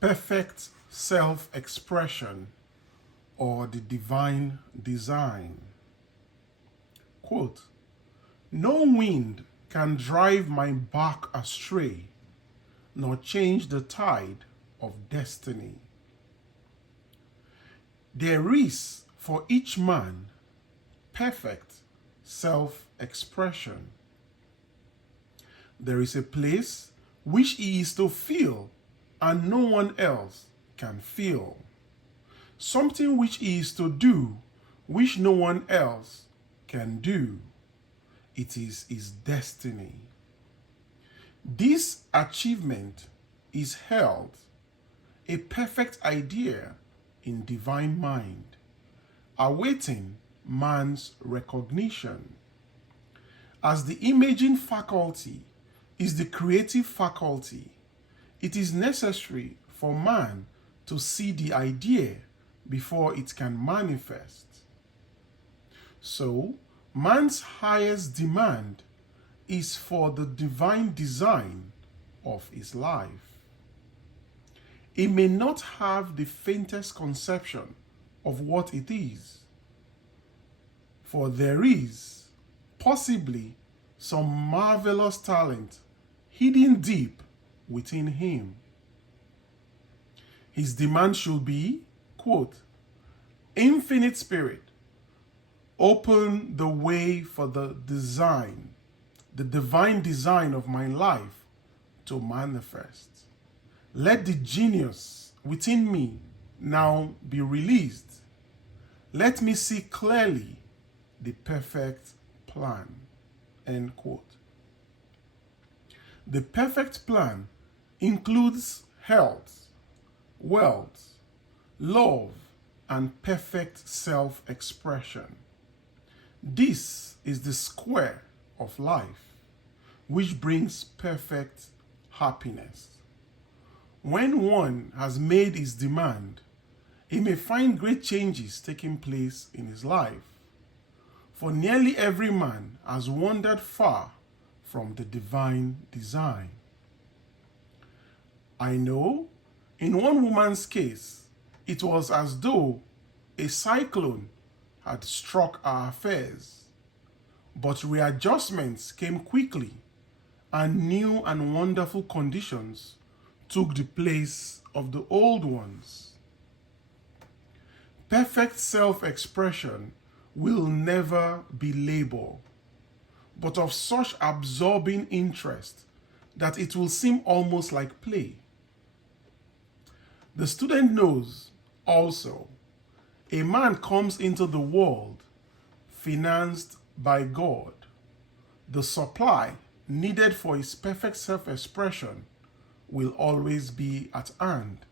Perfect self-expression or the divine design. Quote, "No wind can drive my bark astray, nor change the tide of destiny. There is for each man perfect self-expression. There is a place which he is to feel and no one else can feel. Something which he is to do which no one else can do. It is his destiny. This achievement is held a perfect idea in divine mind, awaiting man's recognition. As the imaging faculty is the creative faculty, it is necessary for man to see the idea before it can manifest. So, man's highest demand is for the divine design of his life. He may not have the faintest conception of what it is, for there is possibly some marvelous talent hidden deep within him. His demand should be, quote, "Infinite Spirit, open the way for the design, the divine design of my life to manifest. Let the genius within me now be released. Let me see clearly the perfect plan." End quote. The perfect plan includes health, wealth, love, and perfect self-expression. This is the square of life, which brings perfect happiness. When one has made his demand, he may find great changes taking place in his life. For nearly every man has wandered far from the divine design. I know in one woman's case, it was as though a cyclone had struck our affairs, but readjustments came quickly and new and wonderful conditions took the place of the old ones. Perfect self-expression will never be labor, but of such absorbing interest that it will seem almost like play. The student knows also a man comes into the world financed by God. The supply needed for his perfect self-expression will always be at hand.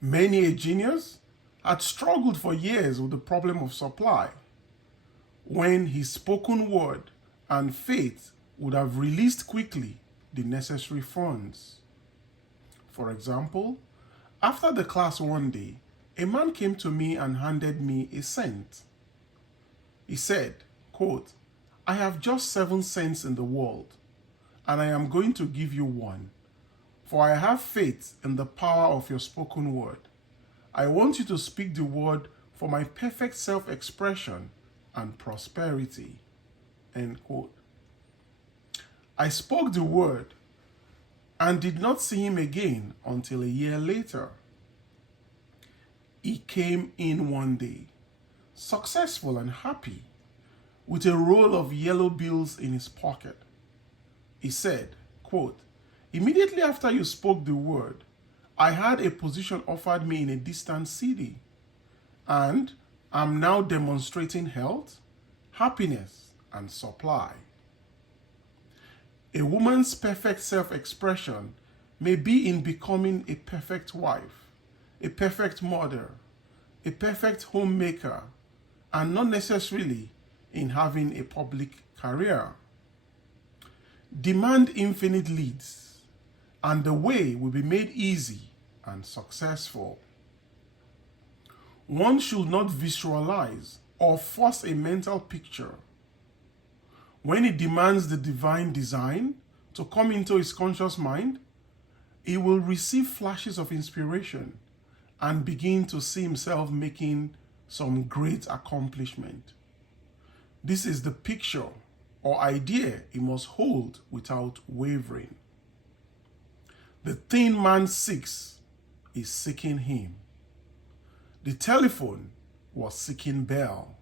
Many a genius had struggled for years with the problem of supply, when his spoken word and faith would have released quickly the necessary funds. For example, after the class one day, a man came to me and handed me a cent. He said, quote, "I have just 7 cents in the world, and I am going to give you one, for I have faith in the power of your spoken word. I want you to speak the word for my perfect self-expression and prosperity." End quote. I spoke the word and did not see him again until a year later. He came in one day, successful and happy, with a roll of yellow bills in his pocket. He said, quote, "Immediately after you spoke the word, I had a position offered me in a distant city, and am now demonstrating health, happiness, and supply." A woman's perfect self-expression may be in becoming a perfect wife, a perfect mother, a perfect homemaker, and not necessarily in having a public career. Demand infinite leads, and the way will be made easy and successful. One should not visualize or force a mental picture. When he demands the divine design to come into his conscious mind, he will receive flashes of inspiration and begin to see himself making some great accomplishment. This is the picture or idea he must hold without wavering. The thing man seeks is seeking him. The telephone was seeking Bell.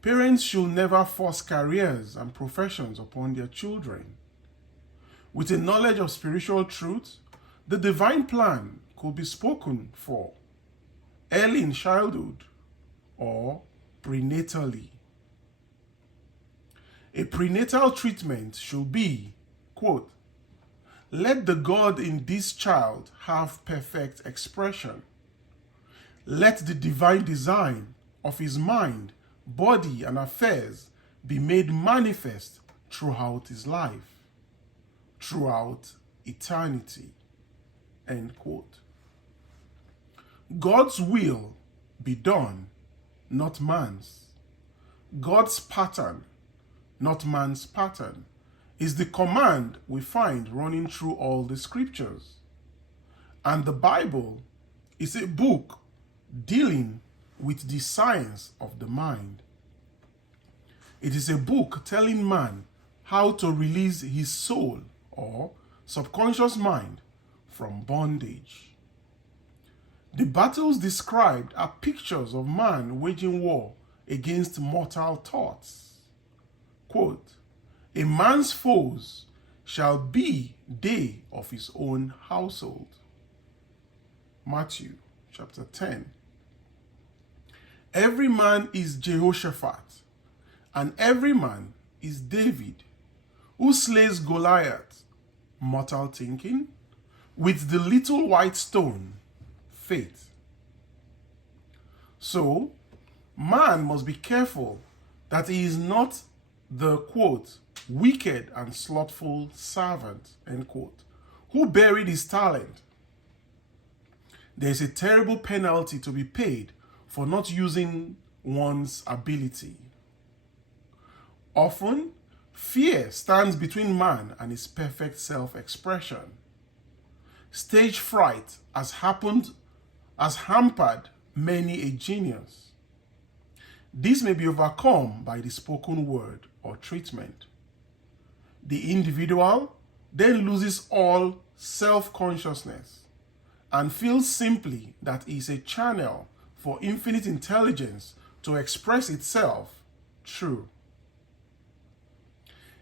Parents should never force careers and professions upon their children. With a knowledge of spiritual truth, the divine plan could be spoken for early in childhood or prenatally. A prenatal treatment should be, quote, let the God in this child have perfect expression. Let the divine design of his mind, body, and affairs be made manifest throughout his life, throughout eternity. End quote. God's will be done, not man's. God's pattern, not man's pattern, is the command we find running through all the scriptures. And the Bible is a book dealing with the science of the mind. It is a book telling man how to release his soul or subconscious mind from bondage. The battles described are pictures of man waging war against mortal thoughts. Quote, a man's foes shall be they of his own household. Matthew chapter 10. Every man is Jehoshaphat, and every man is David, who slays Goliath, mortal thinking, with the little white stone, faith. So, man must be careful that he is not the, quote, wicked and slothful servant, end quote, who buried his talent. There is a terrible penalty to be paid for not using one's ability. Often, fear stands between man and his perfect self-expression. Stage fright has hampered many a genius. This may be overcome by the spoken word or treatment. The individual then loses all self-consciousness and feels simply that he is a channel for infinite intelligence to express itself true.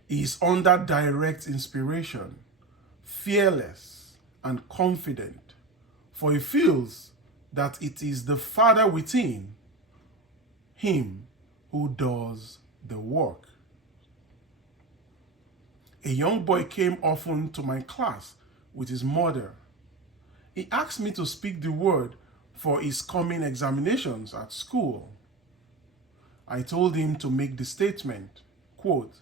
He is under direct inspiration, fearless and confident, for he feels that it is the Father within him who does the work. A young boy came often to my class with his mother. He asked me to speak the word for his coming examinations at school. I told him to make the statement, quote,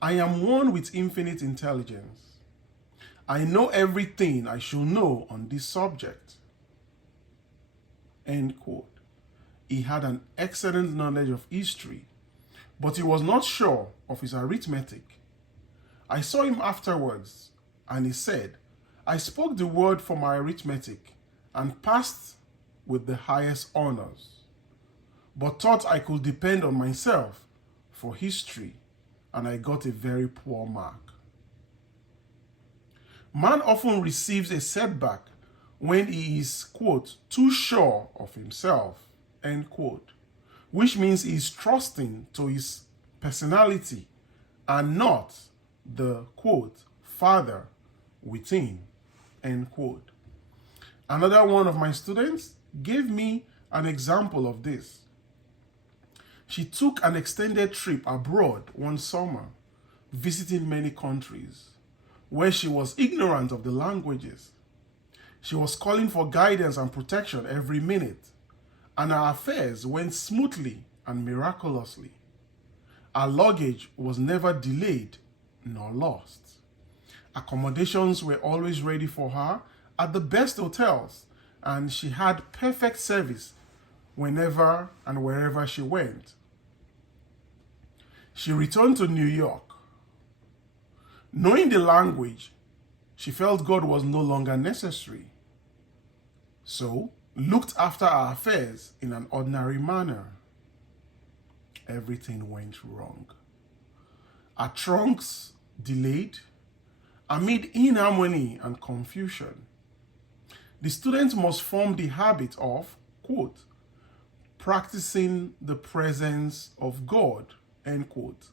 I am one with infinite intelligence. I know everything I should know on this subject. End quote. He had an excellent knowledge of history, but he was not sure of his arithmetic. I saw him afterwards, and he said, I spoke the word for my arithmetic and passed with the highest honors, but thought I could depend on myself for history, and I got a very poor mark. Man often receives a setback when he is, quote, too sure of himself, end quote, which means he is trusting to his personality and not the, quote, Father within, end quote. Another one of my students gave me an example of this. She took an extended trip abroad one summer, visiting many countries, where she was ignorant of the languages. She was calling for guidance and protection every minute, and her affairs went smoothly and miraculously. Her luggage was never delayed nor lost. Accommodations were always ready for her at the best hotels, and she had perfect service whenever and wherever she went. She returned to New York. Knowing the language, she felt God was no longer necessary. So, looked after her affairs in an ordinary manner. Everything went wrong. Her trunks delayed amid inharmony and confusion. The student must form the habit of, quote, practicing the presence of God, end quote,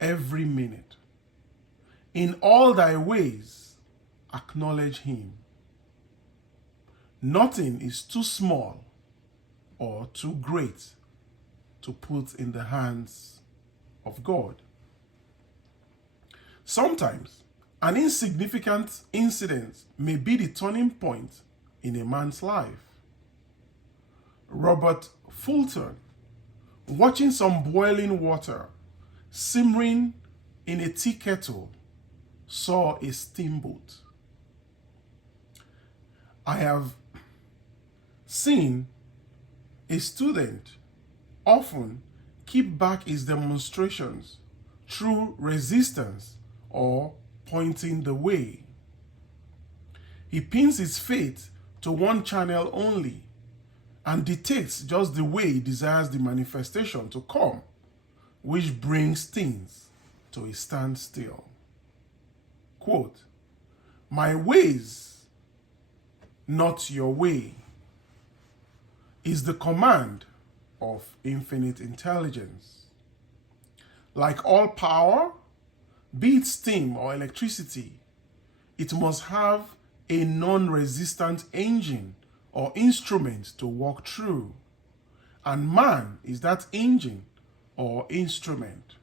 every minute. In all thy ways, acknowledge him. Nothing is too small or too great to put in the hands of God. Sometimes, an insignificant incident may be the turning point in a man's life. Robert Fulton, watching some boiling water simmering in a tea kettle, saw a steamboat. I have seen a student often keep back his demonstrations through resistance or pointing the way. He pins his faith to one channel only and dictates just the way he desires the manifestation to come, which brings things to a standstill. Quote, my ways, not your way, is the command of infinite intelligence. Like all power, be it steam or electricity, it must have a non-resistant engine or instrument to walk through, and man is that engine or instrument.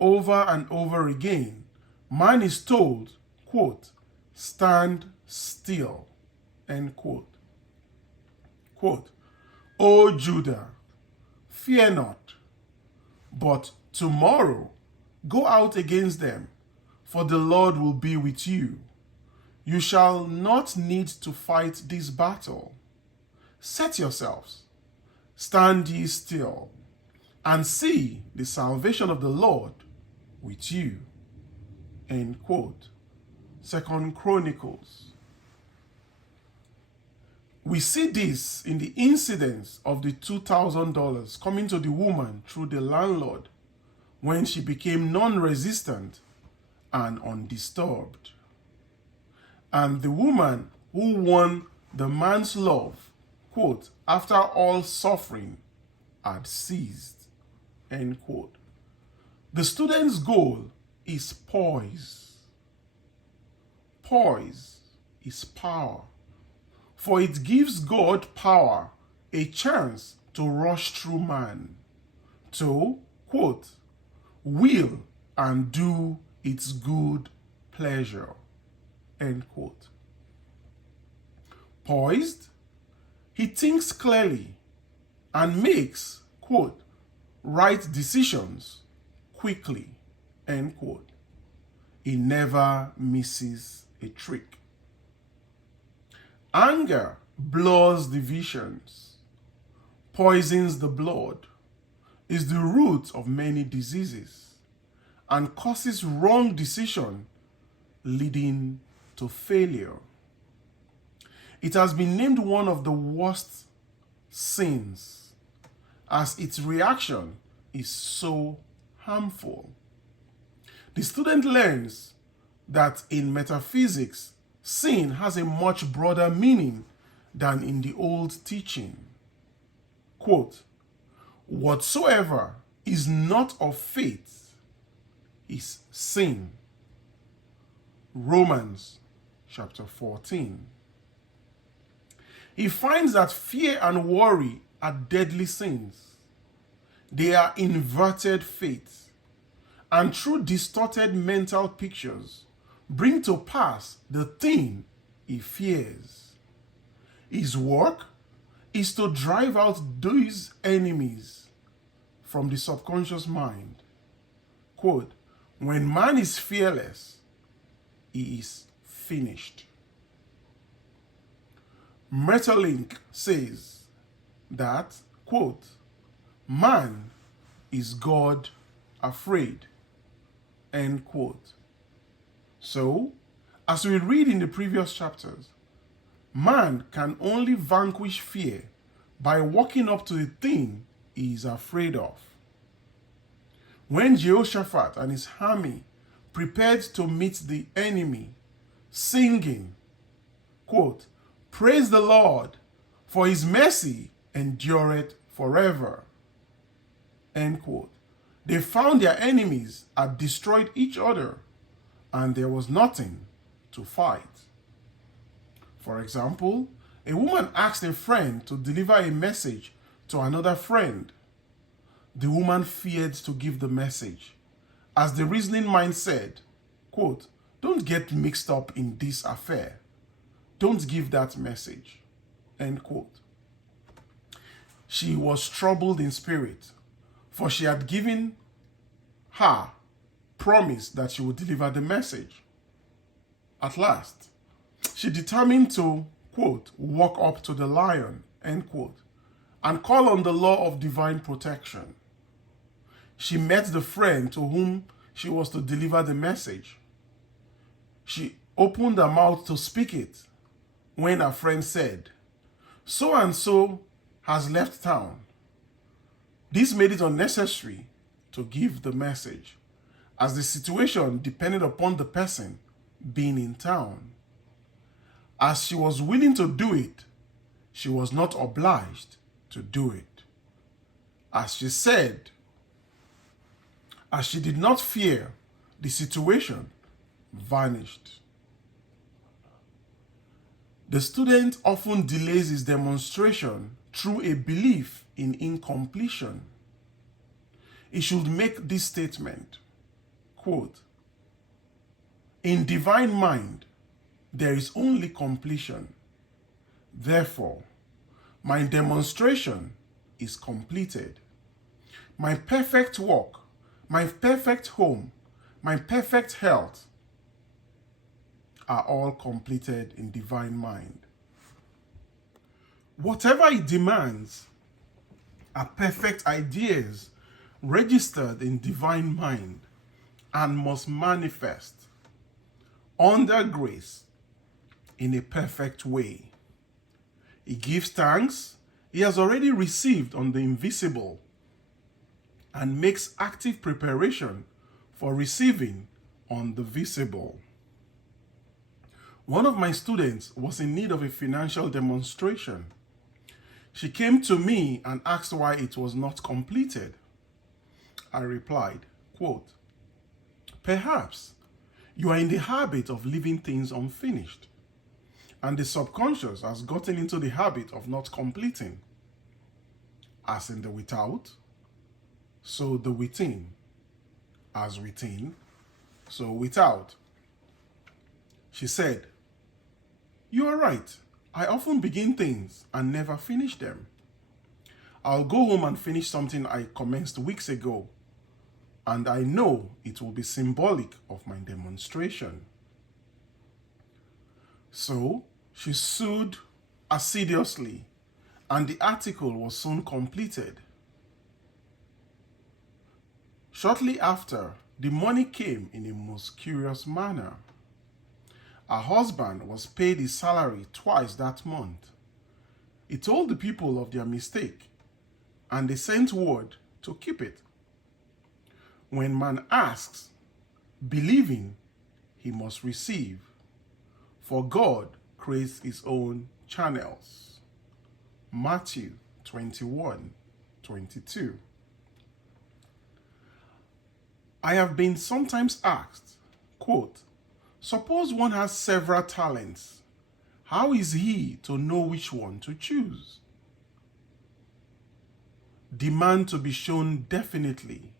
Over and over again, man is told, quote, stand still, end quote. Quote, O Judah, fear not, but tomorrow go out against them, for the Lord will be with you. You shall not need to fight this battle. Set yourselves, stand ye still, and see the salvation of the Lord with you. End quote. 2 Chronicles. We see this in the incidents of the $2,000 coming to the woman through the landlord when she became non-resistant and undisturbed. And the woman who won the man's love, quote, after all suffering had ceased, end quote. The student's goal is poise. Poise is power, for it gives God power a chance to rush through man, to, quote, will and do its good pleasure, end quote. Poised, he thinks clearly and makes, quote, right decisions quickly, end quote. He never misses a trick. Anger blurs divisions, poisons the blood, is the root of many diseases, and causes wrong decision leading to failure. It has been named one of the worst sins, as its reaction is so harmful. The student learns that in metaphysics, sin has a much broader meaning than in the old teaching. Quote, whatsoever is not of faith is sin. Romans chapter 14. He finds that fear and worry are deadly sins. They are inverted faith, and through distorted mental pictures, bring to pass the thing he fears. His work is to drive out these enemies from the subconscious mind. Quote, when man is fearless, he is finished. Metalink says that, quote, man is God afraid, end quote. So, As we read in the previous chapters, man can only vanquish fear by walking up to the thing he is afraid of. When Jehoshaphat and his army prepared to meet the enemy, singing, quote, "Praise the Lord, for his mercy endureth forever," end quote, they found their enemies had destroyed each other and there was nothing to fight. For example, a woman asked a friend to deliver a message to another friend. The woman feared to give the message, as the reasoning mind said, quote, "Don't get mixed up in this affair. Don't give that message," end quote. She was troubled in spirit, for she had given her promise that she would deliver the message. At last, she determined to, quote, "walk up to the lion," end quote, and call on the law of divine protection. She met the friend to whom she was to deliver the message. She opened her mouth to speak it when her friend said, "So and so has left town." This made it unnecessary to give the message, as the situation depended upon the person being in town. As she was willing to do it, she was not obliged to do it. As she said, as she did not fear, the situation vanished. The student often delays his demonstration through a belief in incompletion. He should make this statement, quote, "In divine mind, there is only completion. Therefore, my demonstration is completed. My perfect work, my perfect home, my perfect health are all completed in divine mind." Whatever it demands are perfect ideas registered in divine mind and must manifest under grace in a perfect way. He gives thanks he has already received on the invisible and makes active preparation for receiving on the visible. One of my students was in need of a financial demonstration. She came to me and asked why it was not completed. I replied, quote, "Perhaps you are in the habit of leaving things unfinished, and the subconscious has gotten into the habit of not completing. As in the without, so the within. As within, so without." She said, "You are right. I often begin things and never finish them. I'll go home and finish something I commenced weeks ago, and I know it will be symbolic of my demonstration." So she sued assiduously, and the article was soon completed. Shortly after, the money came in a most curious manner. Her husband was paid his salary twice that month. He told the people of their mistake, and they sent word to keep it. When man asks, believing, he must receive, for God creates his own channels. Matthew 21:22. I have been sometimes asked, quote, "Suppose one has several talents, how is he to know which one to choose?" Demand to be shown definitely.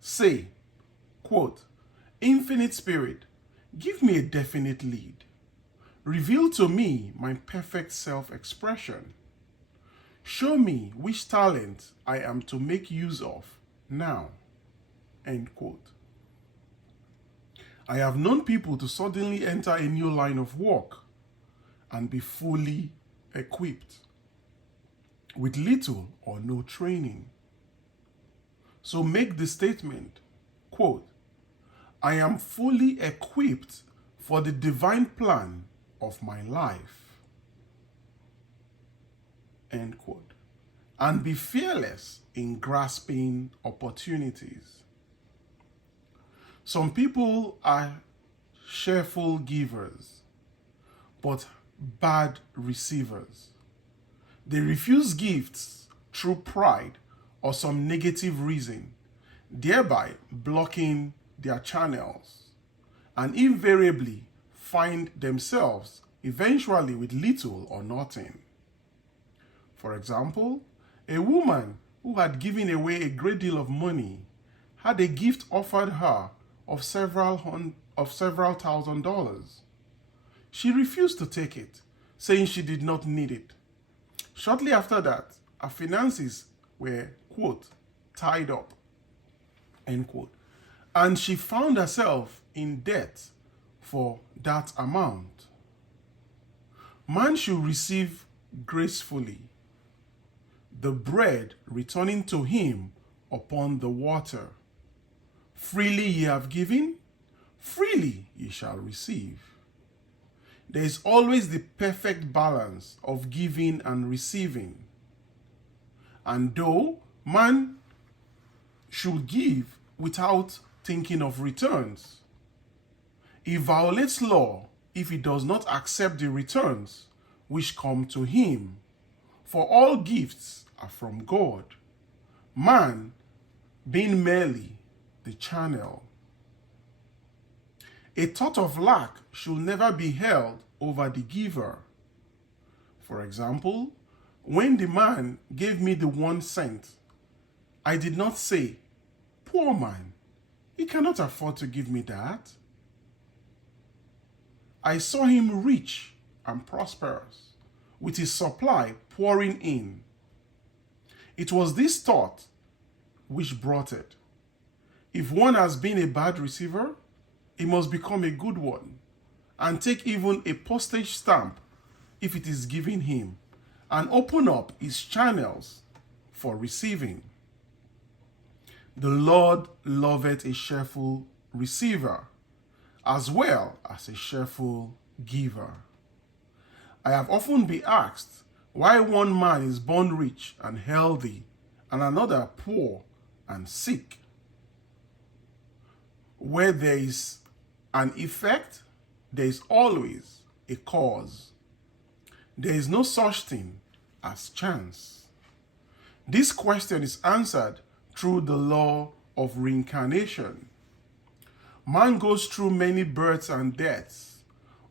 Say, quote, "Infinite Spirit, give me a definite lead. Reveal to me my perfect self-expression. Show me which talent I am to make use of now." End quote. I have known people to suddenly enter a new line of work and be fully equipped with little or no training. So make the statement, quote, "I am fully equipped for the divine plan of my life. End quote. And be fearless in grasping opportunities. Some people are cheerful givers, but bad receivers. They refuse gifts through pride or some negative reason, thereby blocking their channels, and invariably find themselves eventually with little or nothing. For example, a woman who had given away a great deal of money had a gift offered her of several $1,000s. She refused to take it, saying she did not need it. Shortly after that, her finances were, quote, tied up, end quote, and she found herself in debt for that amount. Man should receive gracefully, the bread returning to him upon the water. Freely ye have given, freely ye shall receive. There is always the perfect balance of giving and receiving. And though man should give without thinking of returns, he violates law if he does not accept the returns which come to him. For all gifts are from God, man being merely the channel. A thought of lack should never be held over the giver. For example, when the man gave me the 1 cent, I did not say, "Poor man, he cannot afford to give me that." I saw him rich and prosperous, with his supply pouring in. It was this thought which brought it. If one has been a bad receiver, he must become a good one, and take even a postage stamp if it is given him, and open up his channels for receiving. The Lord loveth a cheerful receiver, as well as a cheerful giver. I have often been asked why one man is born rich and healthy and another poor and sick. Where there is an effect, there is always a cause. There is no such thing as chance. This question is answered through the law of reincarnation. Man goes through many births and deaths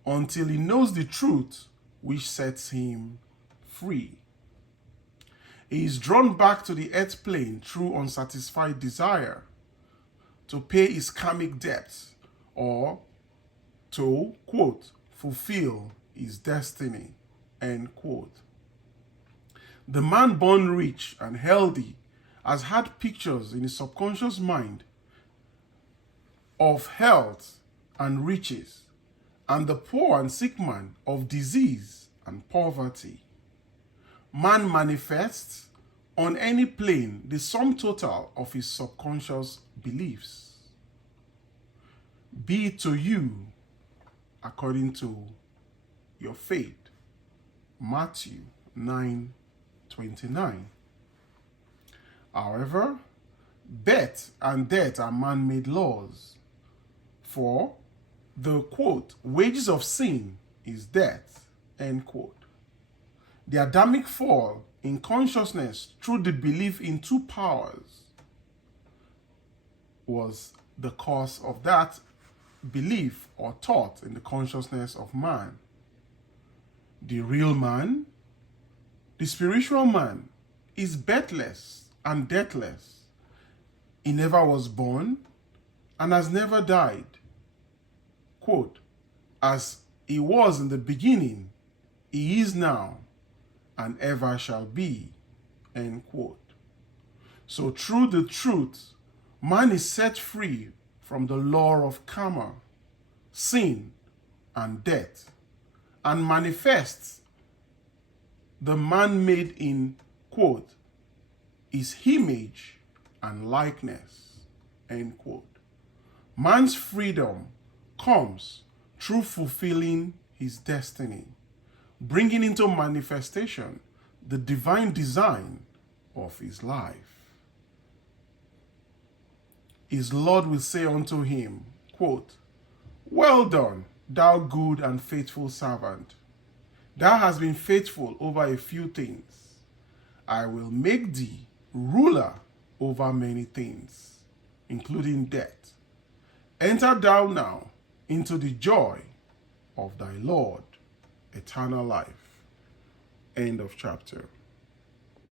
until he knows the truth which sets him free. He is drawn back to the earth plane through unsatisfied desire to pay his karmic debts or to, quote, fulfill his destiny, end quote. The man born rich and healthy has had pictures in his subconscious mind of health and riches, and the poor and sick man of disease and poverty. Man manifests on any plane the sum total of his subconscious beliefs. Be it to you according to your faith. Matthew 9:29. However, birth and death are man-made laws. For the, quote, wages of sin is death, end quote. The Adamic fall in consciousness through the belief in two powers was the cause of that belief or thought in the consciousness of man. The real man, the spiritual man, is birthless and deathless. He never was born and has never died. Quote, as he was in the beginning, he is now, and ever shall be, end quote. So through the truth, man is set free from the law of karma, sin, and death, and manifests the man made in, quote, his image and likeness, end quote. Man's freedom comes through fulfilling his destiny, bringing into manifestation the divine design of his life. His Lord will say unto him, quote, "Well done, thou good and faithful servant. Thou hast been faithful over a few things. I will make thee ruler over many things, including death. Enter thou now into the joy of thy Lord, eternal life." End of chapter.